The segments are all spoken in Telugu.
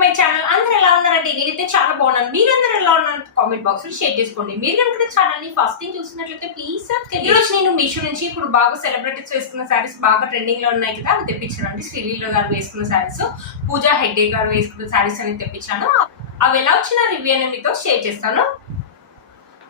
To my channel. అందరూ ఎలా ఉన్నారంటే నేనైతే చాలా బాగున్నాను. మీరందరూ ఎలా ఉన్నారు కామెంట్ బాక్స్ లో షేర్ చేసుకోండి. మీరు కనుక ఛానల్ ని ఫస్ట్ టైం చూసినట్లయితే ప్లీజ్ సబ్స్క్రైబ్. ఈ రోజు నేను మీషో నుంచి ఇప్పుడు బాగా సెలబ్రిటీస్ వేసుకున్న శారీస్ బాగా ట్రెండింగ్ లో ఉన్నాయి కదా, అవి తెప్పించానండి. శ్రీలీల గారు వేసుకున్న శారీస్, పూజా హెగ్డే గారు వేసుకున్న శారీస్ అని తెప్పించాను. అవి ఎలా వచ్చిన రివ్యూ అని మీతో షేర్ చేస్తాను.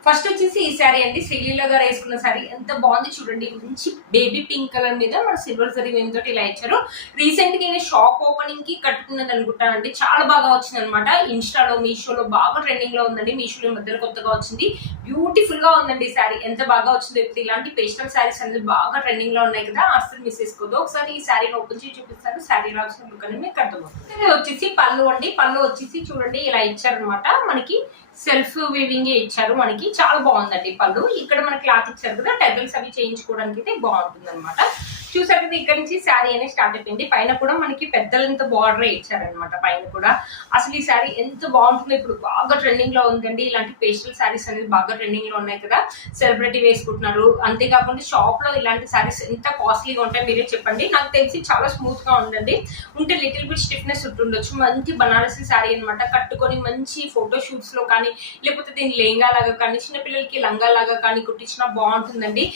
ఫస్ట్ వచ్చేసి ఈ శారీ అండి, శ్రీలీల గారు వేసుకున్న శారీ ఎంత బాగుంది చూడండి. మంచి బేబీ పింక్ కలర్ మీద మన సిల్వర్ జరీ వేమ్ ఇలా ఇచ్చారు. రీసెంట్ గా నేను షాప్ ఓపెనింగ్ కి కట్టుకున్నది అనుకుంటానండి. చాలా బాగా వచ్చింది అనమాట. ఇన్స్టాలో మీషోలో బాగా ట్రెండింగ్ లో ఉందండి. మీషోలో మధ్యలో కొత్తగా వచ్చింది. బ్యూటిఫుల్ గా ఉందండి ఈ శారీ. ఎంత బాగా వచ్చింది. ఇప్పుడు ఇలాంటి పేస్టల్ శారీస్ అనేది బాగా ట్రెండింగ్ లో ఉన్నాయి కదా, అసలు మిస్ చేసుకోదు. ఒకసారి ఈ శారీని ఓపెన్ చేసి చూపిస్తాను. శారీ రాసిన లుక్ అనేది మీకు అర్థమవుతుంది. ఇది వచ్చేసి పళ్ళు అండి. పళ్ళు వచ్చేసి చూడండి ఇలా ఇచ్చారనమాట. మనకి సెల్ఫ్ వీవింగ్ ఇచ్చారు. మనకి చాలా బాగుందండి పళ్ళు. ఇక్కడ మన క్లాత్ ఇచ్చారు కదా, టెజల్స్ అవి చేయించుకోవడానికి అయితే బాగుంటుంది అనమాట. చూసారు కదా, ఇక్కడ నుంచి శారీ అనేది స్టార్ట్ అయిపోయింది. పైన కూడా మనకి పెద్దలంత బార్డర్ ఇచ్చారనమాట. పైన కూడా అసలు ఈ శారీ ఎంత బాగుంటుందో. ఇప్పుడు బాగా ట్రెండింగ్ లో ఉందండి. ఇలాంటి పేస్టల్ శారీస్ అనేది బాగా ట్రెండింగ్ లో ఉన్నాయి కదా, సెలబ్రిటీ వేసుకుంటున్నారు. అంతేకాకుండా షాప్ లో ఇలాంటి శారీస్ ఎంత కాస్ట్లీగా ఉంటాయి మీరే చెప్పండి. నాకు తెలిసి చాలా స్మూత్ గా ఉందండి. ఉంటే లిటిల్ బిట్ స్టిఫ్నెస్ ఉంటుండొచ్చు. మంచి బనారసి శారీ అనమాట. కట్టుకొని మంచి ఫోటో షూట్స్ లో కానీ, లేకపోతే దీని లెహంగా లాగా కానీ, చిన్నపిల్లలకి లంగా లాగా కానీ కుట్టించినా బాగుంటుందండి.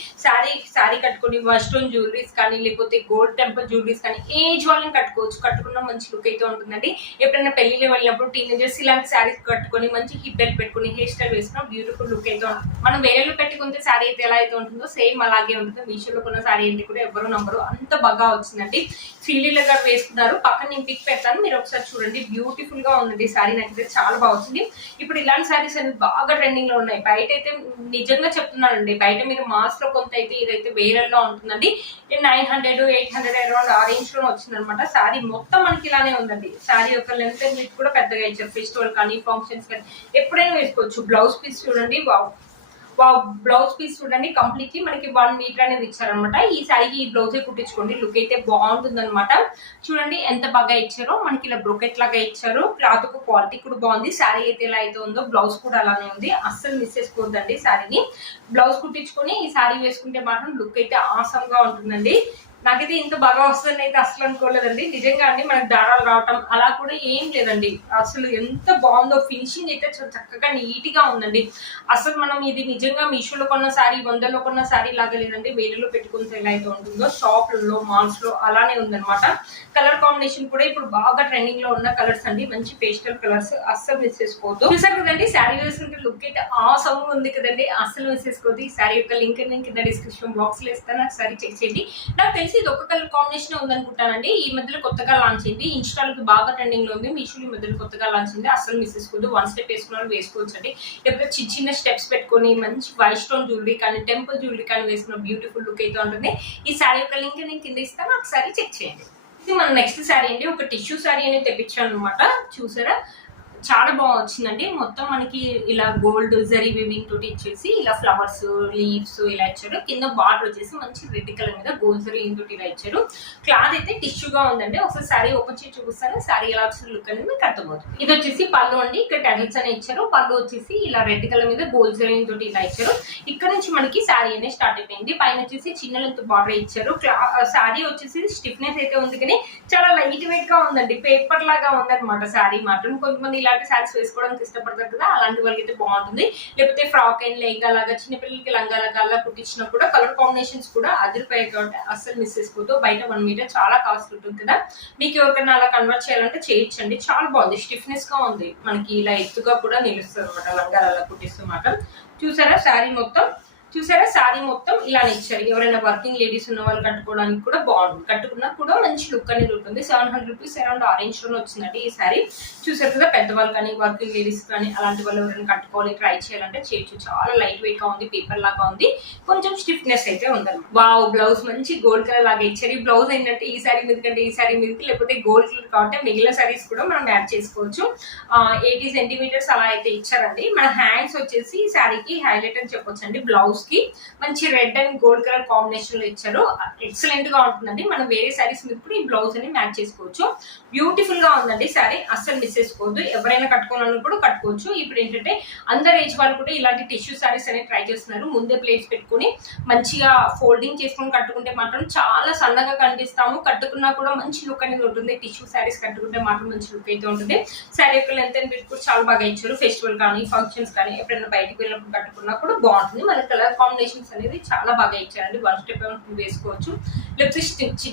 శారీ కట్టుకొని వెస్టర్న్ జ్యువెలరీస్ కానీ, లేకపోతే గోల్డ్ టెంపుల్ జ్యువెలరీస్ కానీ ఏజ్ వాళ్ళని కట్టుకోవచ్చు. కట్టుకున్న మంచి లుక్ అయితే ఉంటుందండి. ఎప్పుడైనా పెళ్లిలో వెళ్ళినప్పుడు టీనేజర్స్ ఇలాంటి శారీస్ కట్టుకొని మంచి హిప్ బెల్ట్ పెట్టుకుని హెయిర్ స్టైల్ వేసుకున్న బ్యూటిఫుల్ లుక్ అయితే ఉంటుంది. మనం వేరేలో పెట్టుకుంటే శారీ అయితే ఎలా అయితే ఉంటుందో సేమ్ అలాగే ఉంటుంది. మీషోలో కొన్న శారీ ఏంటి కూడా ఎవరు నంబరు, అంత బాగా వచ్చిందండి. శ్రీలీల గారు వేసుకున్నారు. పక్కన నేను పిక్ పెడతాను, మీరు ఒకసారి చూడండి. బ్యూటిఫుల్ గా ఉంది శారీ. నాకైతే చాలా బాగా వచ్చింది. ఇప్పుడు ఇలాంటి శారీస్ అనేది బాగా ట్రెండింగ్ లో ఉన్నాయి. బయట అయితే నిజంగా చెప్తున్నానండి, బయట మీరు మాస్ లో కొంత అయితే ఇదైతే వేరేలో ఉంటుందండి. 900, 800 అరౌండ్ ఆ రేంజ్ లో వచ్చింది అనమాట. శారీ మొత్తం మనకి ఇలానే ఉందండి. శారీ యొక్క లెంత్ అండ్ విడ్త్ కూడా పెద్దగా ఇచ్చారు. ఫెస్టివల్ కానీ, ఫంక్షన్స్ కానీ ఎప్పుడైనా వేసుకోవచ్చు. బ్లౌజ్ పీస్ చూడండి, బ్లౌజ్ పీస్ చూడండి. కంప్లీట్లీ మనకి 1 మీటర్ అనేది ఇచ్చారనమాట. ఈ శారీకి ఈ బ్లౌజే కుట్టించుకోండి. లుక్ అయితే బాగుంటుంది అనమాట. చూడండి ఎంత బాగా ఇచ్చారో. మనకి ఇలా బ్రొకెట్ లాగా ఇచ్చారు. క్లాత్ క్వాలిటీ కూడా బాగుంది. శారీ అయితే ఎలా అయితే ఉందో బ్లౌజ్ కూడా అలానే ఉంది. అస్సలు మిస్ చేసుకోవద్దండి శారీని. బ్లౌజ్ కుట్టించుకొని ఈ శారీ వేసుకుంటే మాత్రం లుక్ అయితే ఆసమ్ గా ఉంటుందండి. నాకైతే ఇంత బాగా వస్తుందని అయితే అసలు అనుకోలేదండి. నిజంగా అండి, మనకు దారాలు రావటం అలా కూడా ఏం లేదండి. అసలు ఎంత బాగుందో. ఫినిషింగ్ అయితే చక్కగా నీట్ గా ఉందండి. అసలు మనం ఇది నిజంగా మీషోలో కొన్న శారీ, 100లో కొన్న శారీ లాగా లేదండి. వేలలో పెట్టుకుంటే ఎలా అయితే ఉంటుందో షాప్లలో, మాల్స్ లో అలానే ఉందన్నమాట. కలర్ కాంబినేషన్ కూడా ఇప్పుడు బాగా ట్రెండింగ్ లో ఉన్న కలర్స్ అండి. మంచి పేస్టల్ కలర్స్. అస్సలు మిస్ చేసుకోవద్దు. చూసారు కదండి, శారీ వేసుకుంటే లుక్ అయితే ఆసమ్ ఉంది కదండి. అస్సలు మిస్ చేసుకోవద్దు. ఈ శారీ యొక్క లింక్ నేను కింద డిస్క్రిప్షన్ బాక్స్ లో ఇస్తాను. నాకు శారీ చెక్ చేయండి. నాకు తెలిసి ఇది ఒక కలర్ కాంబినేషన్ ఉందనుకుంటానండి. ఈ మధ్యలో కొత్తగా లాంచ్ అయింది. ఇన్స్టాలో బాగా ట్రెండింగ్ లో ఉంది. మీషోలో ఈ మధ్యలో కొత్తగా లాంచ్ అయింది. అసలు మిస్ చేసుకోవద్దు. 1 స్టెప్ వేసుకున్న వేసుకోవచ్చు అండి. లేకపోతే చిన్న స్టెప్స్ పెట్టుకొని మంచి వైట్ స్టోన్ జ్యువెలరీ కానీ, టెంపుల్ జ్యువెలరీ కానీ వేసుకున్న బ్యూటిఫుల్ లుక్ అయితే ఉంటుంది. ఈ శారీ యొక్క లింక్ నేను కింద ఇస్తాను. ఒకసారి చెక్ చేయండి. ఇది మన నెక్స్ట్ శారీ అండి. ఒక టిష్యూ శారీ అనేది తెప్పించాను అనమాట. చూసారా, చాలా బాగా వచ్చిందండి. మొత్తం మనకి ఇలా గోల్డ్ జరీ వీవింగ్ తోటి ఇచ్చేసి ఇలా ఫ్లవర్స్, లీవ్స్ ఇలా ఇచ్చారు. కింద బార్డర్ వచ్చేసి మంచి రెడ్ కలర్ మీద గోల్డ్ జరీ తోటి ఇలా ఇచ్చారు. క్లాత్ అయితే టిష్యూగా ఉందండి. ఒకసారి శారీ ఓపెన్ చేసి చూపిస్తాను. శారీ ఎలా వచ్చిన లుక్ అనేది మీకు అర్థమవుతుంది. ఇది వచ్చేసి పళ్ళు అండి. ఇక్కడ టెజల్స్ అని ఇచ్చారు. పళ్ళు వచ్చేసి ఇలా రెడ్ కలర్ మీద గోల్డ్ జరీ తోటి ఇలా ఇచ్చారు. ఇక్కడ నుంచి మనకి శారీ అనేది స్టార్ట్ అయిపోయింది. పైన వచ్చేసి చిన్న లెంత్ బార్డర్ ఇచ్చారు. శారీ వచ్చేసి స్టిఫ్నెస్ అయితే ఉంది కానీ చాలా లైట్ వెయిట్ గా ఉందండి. పేపర్ లాగా ఉందన్నమాట శారీ మాత్రం. కొంతమంది ఇలాంటి శారీస్ వేసుకోవడానికి ఇష్టపడతారు కదా, అలాంటి వాళ్ళకి అయితే బాగుంటుంది. లేకపోతే ఫ్రాక్ అండ్ లెహంగా లాగా, చిన్నపిల్లలకి లంగా లాగా అలా కుట్టించినా కూడా కలర్ కాంబినేషన్స్ కూడా అదిరిపోయాయి కాబట్టి అస్సలు మిస్ చేసుకోవద్దు. బయట 1 మీటర్ చాలా కాస్ట్ ఉంటుంది కదా, మీకు ఎవరికైనా అలా కన్వర్ట్ చేయాలంటే చేయొచ్చండి. చాలా బాగుంది. స్టిఫ్నెస్ గా ఉంది. మనకి ఇలా ఎత్తుగా కూడా నిలుస్తుంది అనమాట లంగా అలా కుట్టిస్తూ మాట. చూసారా శారీ మొత్తం ఇలానే ఇచ్చారు. ఎవరైనా వర్కింగ్ లేడీస్ ఉన్న వాళ్ళు కట్టుకోవడానికి కూడా బాగుంటుంది. కట్టుకున్నా కూడా మంచి లుక్ అనేది ఉంటుంది. 700 రూపీస్ అరౌండ్ ఆరెంజ్ లో వచ్చిందండి ఈ శారీ. చూసారు కదా, పెద్దవాళ్ళు కానీ, వర్కింగ్ లేడీస్ కానీ అలాంటి వాళ్ళు ఎవరైనా కట్టుకోవాలి, ట్రై చేయాలంటే చేయొచ్చు. చాలా లైట్ వెయిట్ గా ఉంది. పేపర్ లాగా ఉంది. కొంచెం స్టిఫ్నెస్ అయితే ఉందన్నమాట. వావ్, బ్లౌజ్ మంచి గోల్డ్ కలర్ లాగా ఇచ్చారు. ఈ బ్లౌజ్ ఏంటంటే ఈ శారీ మీద కంటే ఈ శారీ మీదకి, లేకపోతే గోల్డ్ కలర్ కాబట్టి మిగిలిన శారీస్ కూడా మనం యాడ్ చేసుకోవచ్చు. 80 సెంటీమీటర్స్ అలా అయితే ఇచ్చారండి. మన హ్యాండ్స్ వచ్చేసి ఈ శారీకి హైలైట్ అని చెప్పొచ్చు అండి. బ్లౌజ్ బ్లౌజ్ కి మంచి red and gold colour combination లో ఇచ్చారు. ఎక్సలెంట్ గా ఉంటుందండి. మనం వేరే శారీస్ మీద కూడా ఈ బ్లౌజ్ అని మ్యాచ్ చేసుకోవచ్చు. బ్యూటిఫుల్ గా ఉందండి శారీ, అస్సలు మిస్ చేసుకోవద్దు. ఎవరైనా కట్టుకోవాలని కూడా కట్టుకోవచ్చు. ఇప్పుడు ఏంటంటే అందరు ఏజ్ వాళ్ళు కూడా ఇలాంటి టిష్యూ శారీస్ అనేది ట్రై చేస్తున్నారు. ముందే ప్లేట్స్ పెట్టుకుని మంచిగా ఫోల్డింగ్ చేసుకుని కట్టుకుంటే మాత్రం చాలా సన్నగా కనిపిస్తాము. కట్టుకున్నా కూడా మంచి లుక్ అనేది ఉంటుంది. టిష్యూ శారీస్ కట్టుకుంటే మాత్రం మంచి లుక్ అయితే ఉంటుంది. శారీ యొక్క లెంత్ అండ్ విడ్త్ కూడా చాలా బాగా ఇచ్చారు. ఫెస్టివల్ కానీ ఫంక్షన్స్ కానీ ఎప్పుడైనా బయటకు వెళ్ళినప్పుడు కట్టుకున్నా కూడా బాగుంటుంది. మన కలర్ కాంబినేషన్స్ అనేది చాలా బాగా ఇచ్చారండి. వన్ స్టెప్ వేసుకోవచ్చు, లేకపోతే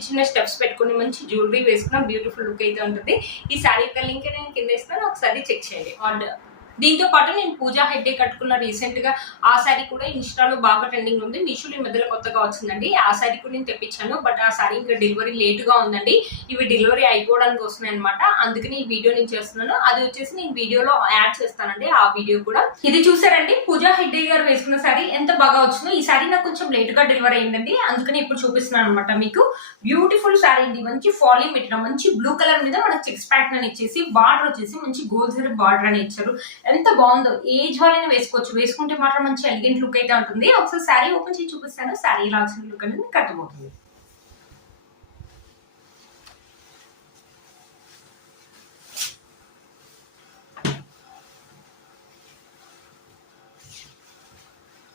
చిన్న స్టెప్స్ పెట్టుకుని మంచి జ్యువెలరీ వేసుకున్న బ్యూటిఫుల్ లుక్ అయితే ఉంటుంది. ఈ శారీ యొక్క లింక్ నేను కింద ఇస్తాను, ఒకసారి చెక్ చేయండి. ఆర్డర్ దీంతో పాటు నేను పూజా హెగ్డే కట్టుకున్న రీసెంట్ గా ఆ శారీ కూడా ఇన్స్టాలో బాగా ట్రెండింగ్ ఉంది. మీషోలో ఈ మధ్యలో కొత్తగా వచ్చిందండి. ఆ శారీ కూడా నేను తెప్పించాను. బట్ ఆ శారీ ఇంకా డెలివరీ లేట్ గా ఉందండి. ఇవి డెలివరీ అయిపోవడానికి వస్తున్నాయి అనమాట. అందుకని ఈ వీడియో నేను చేస్తున్నాను. అది వచ్చేసి నేను వీడియోలో యాడ్ చేస్తానండి. ఆ వీడియో కూడా ఇది చూసారండి. పూజా హెగ్డే గారు వేసుకున్న శారీ ఎంత బాగా వచ్చిందో. ఈ శారీ నాకు కొంచెం లేట్ గా డెలివరీ అయిందండి. అందుకని ఇప్పుడు చూపిస్తున్నాను అనమాట మీకు. బ్యూటిఫుల్ శారీ అండి. మంచి ఫాలింగ్ పెట్టిన మంచి బ్లూ కలర్ మీద మనకి చెక్స్ ప్యాటర్న్ అని ఇచ్చేసి బార్డర్ వచ్చేసి మంచి గోల్డ్ జరీ బార్డర్ అని ఇచ్చారు. ఎంత బాగుందో. ఏజ్ వాళ్ళని వేసుకోవచ్చు. వేసుకుంటే మాత్రం మంచి ఎలిగెంట్ లుక్ అయితే ఉంటుంది. ఒకసారి శారీ ఓపెన్ చేసి చూపిస్తాను. శారీ ఇలా వచ్చిన లుక్ అనేది మీకు అర్థమవుతుంది.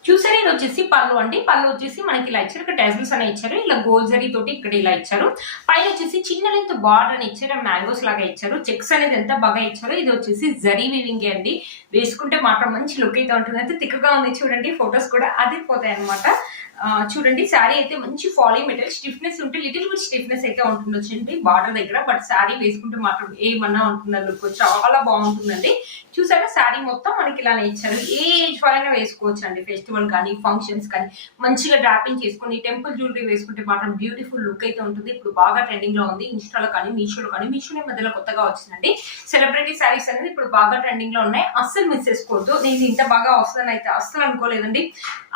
చూసారు, ఇది వచ్చేసి పళ్ళు అండి. పళ్ళు వచ్చేసి మనకి ఇలా ఇచ్చారు. ఇక్కడ టెజల్స్ అని ఇచ్చారు. ఇలా గోల్డ్ జరీ తోటి ఇక్కడ ఇలా ఇచ్చారు. పైన వచ్చేసి చిన్న లెంత్ బార్డర్ అని ఇచ్చారు. మ్యాంగోస్ లాగా ఇచ్చారు. చెక్స్ అనేది ఎంత బాగా ఇచ్చారు. ఇది వచ్చేసి జరీ వీవింగ్ అండి. వేసుకుంటే మాత్రం మంచి లుక్ అయితే ఉంటుంది. అయితే తిక్కగా ఉంది చూడండి. ఫొటోస్ కూడా అదిరిపోతాయి అనమాట. చూడండి, శారీ అయితే మంచి ఫాలింగ్ మెటీరియల్. స్టిఫ్నెస్ ఉంటే లిటిల్ బిట్ స్టిఫ్నెస్ అయితే ఉంటుంది వచ్చింది బార్డర్ దగ్గర. బట్ శారీ వేసుకుంటే మాత్రం ఏమన్నా ఉంటుంది లుక్ చాలా బాగుంటుందండి. చూసారా, శారీ మొత్తం మనకి ఇలానే ఇచ్చారు. ఏ ఏజ్ వాళ్ళైనా వేసుకోవచ్చు అండి. ఫెస్టివల్ కానీ ఫంక్షన్స్ కానీ మంచిగా డ్రాపింగ్ చేసుకుని టెంపుల్ జ్యువెలరీ వేసుకుంటే మాత్రం బ్యూటిఫుల్ లుక్ అయితే ఉంటుంది. ఇప్పుడు బాగా ట్రెండింగ్ లో ఉంది. ఇన్స్టాలో కానీ మీషోలో కానీ. మీషోలో మధ్యలో కొత్తగా వచ్చిందండి. సెలబ్రిటీ శారీస్ అనేది ఇప్పుడు బాగా ట్రెండింగ్ లో ఉన్నాయి. అస్సలు మిస్ చేసుకోవద్దు. నేను ఇంత బాగా వస్తుందని అయితే అస్సలు అనుకోలేదండి.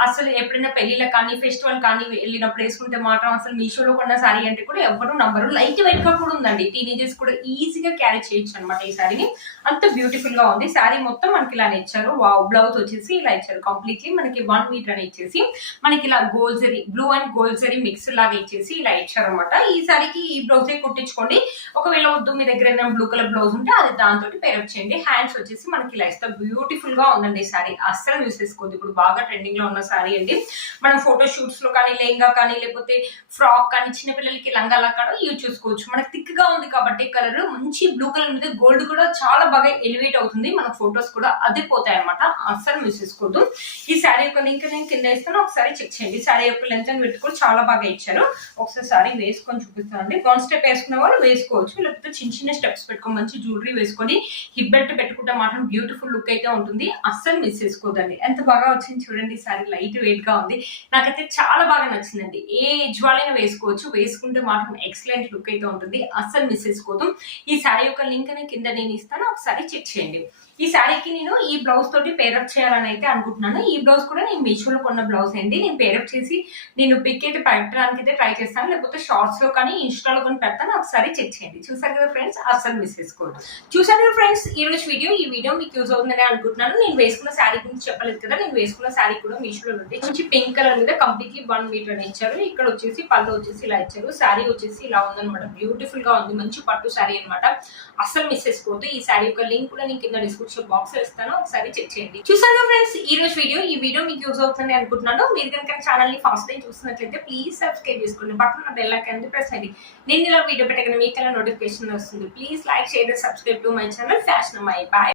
అసలు ఎప్పుడైనా పెళ్లిలో కానీ ఫెస్టివల్ కానీ వెళ్ళినప్పుడు వేసుకుంటే మాత్రం అసలు మీషోలో కొన్న శారీ అంటే కూడా ఎవరు నంబరు. లైట్ వెయిట్ గా కూడా ఉందండి. టీనేజర్స్ కూడా ఈజీగా క్యారీ చేయొచ్చు అనమాట ఈ శారీని. అంత బ్యూటిఫుల్ గా ఉంది. శారీ మొత్తం మనకి ఇలా ఇచ్చారు. వావ్. బ్లౌజ్ వచ్చేసి ఇలా ఇచ్చారు. కంప్లీట్లీ మనకి 1 మీటర్ అని ఇచ్చేసి మనకి ఇలా gold zari, blue and gold zari mix లాగా ఇచ్చేసి ఇలా ఇచ్చారు అనమాట. ఈ శారీకి ఈ బ్లౌజ్ కుట్టించుకోండి. ఒకవేళ వద్దు మీ దగ్గర ఏదైనా బ్లూ కలర్ బ్లౌజ్ ఉంటే అది దాంతో పేరప్ చేయండి. హ్యాండ్స్ వచ్చేసి మనకి ఇలా ఇస్తారు. బ్యూటిఫుల్ గా ఉందండి శారీ. అస్సలు యూస్ చేసుకోవద్దు. ఇప్పుడు బాగా ట్రెండింగ్ లో ఉన్న శారీ అండి. మనం ఫోటో షూట్స్ లో కానీ లెహంగా కానీ లేకపోతే ఫ్రాక్ కానీ చిన్నపిల్లలకి లంగాలా కూడా యూజ్ చేసుకోవచ్చు. మనకి థిక్ గా ఉంది కాబట్టి కలర్ మంచి బ్లూ కలర్ మీద గోల్డ్ కూడా చాలా బాగా ఎలివేట్ అవుతుంది. మన ఫొటోస్ కూడా అదిపోతాయి అనమాట. అస్సలు మిస్ చేసుకోవద్దు. ఈ శారీ యొక్క లింక్ నేను కింద ఇస్తాను, ఒకసారి చెక్ చేయండి. శారీ యొక్క లెంత్ అండ్ విడ్త్ కూడా చాలా బాగా ఇచ్చారు. ఒకసారి శారీ వేసుకొని చూపిస్తానండి. 1 స్టెప్ వేసుకునే వాళ్ళు వేసుకోవచ్చు, లేకపోతే చిన్న చిన్న స్టెప్స్ పెట్టుకొని మంచి జ్యువెలరీ వేసుకొని హిప్ బెల్ట్ పెట్టుకుంటే మాత్రం బ్యూటిఫుల్ లుక్ అయితే ఉంటుంది. అస్సలు మిస్ చేసుకోదండి. ఎంత బాగా వచ్చింది చూడండి. శారీ లైట్ వెయిట్ గా ఉంది. నాకైతే చాలా బాగా నచ్చిందండి. ఏ ఏజ్ వాళ్ళైనా వేసుకోవచ్చు. వేసుకుంటే మాత్రం ఎక్సలెంట్ లుక్ అయితే ఉంటుంది. అస్సలు మిస్ చేసుకోదు. ఈ శారీ యొక్క లింక్ కింద నేను ఇస్తాను, ఒకసారి చెక్ చేయండి. ఈ శారీకి నేను ఈ బ్లౌజ్ తోటి పేరప్ చేయాలని అయితే అనుకుంటున్నాను. ఈ బ్లౌజ్ కూడా నేను మీషోలో కొన్న బ్లౌజ్ అండి. నేను పేరప్ చేసి నేను పిక్ అయితే పెట్టడానికి అయితే ట్రై చేస్తాను, లేకపోతే షార్ట్స్ లో కానీ ఇన్స్టాలో కానీ పెడతాను. ఒకసారి చెక్ చేయండి. చూసారు కదా ఫ్రెండ్స్, అస్సలు మిస్ చేసుకోవద్దు. చూసారు కదా ఫ్రెండ్స్, ఈ రోజు ఈ వీడియో మీకు యూజ్ అవుతుందని అనుకుంటున్నాను. నేను వేసుకున్న శారీ గురించి చెప్పలేదు కదా. నేను వేసుకున్న శారీ కూడా మీషోలో ఉంది. మంచి పింక్ కలర్ మీద కంప్లీట్లీ 1 మీటర్ అని ఇచ్చారు. ఇక్కడ వచ్చేసి పళ్ళు వచ్చేసి ఇలా ఇచ్చారు. శారీ వచ్చేసి ఇలా ఉందన్నమాట. బ్యూటిఫుల్ గా ఉంది. మంచి పట్టు శారీ అనమాట. అస్సలు మిస్ చేసుకోవద్దు. ఈ శారీ యొక్క లింక్ కూడా నేను కింద డిస్క్రిప్షన్ బాక్స్ లో ఇస్తాను, ఒకసారి చెక్ చేయండి. చూసారు ఫ్రెండ్స్, ఈ రోజు ఈ వీడియో మీకు యూజ్ అవుతుంది అనుకుంటున్నాను. మీరు కనుక ఛానల్ ని ఫస్ట్ టైం చూస్తున్నట్లయితే ప్లీజ్ సబ్స్క్రైబ్ చేసుకోండి. పక్కన బెల్ ఐకాన్ ప్రెస్ చేయండి. నేను ఇలా వీడియో పెట్టగానే మీకు నోటిఫికేషన్ వస్తుంది. Please like, share, subscribe to my channel fashion అమ్మాయి. బాయ్.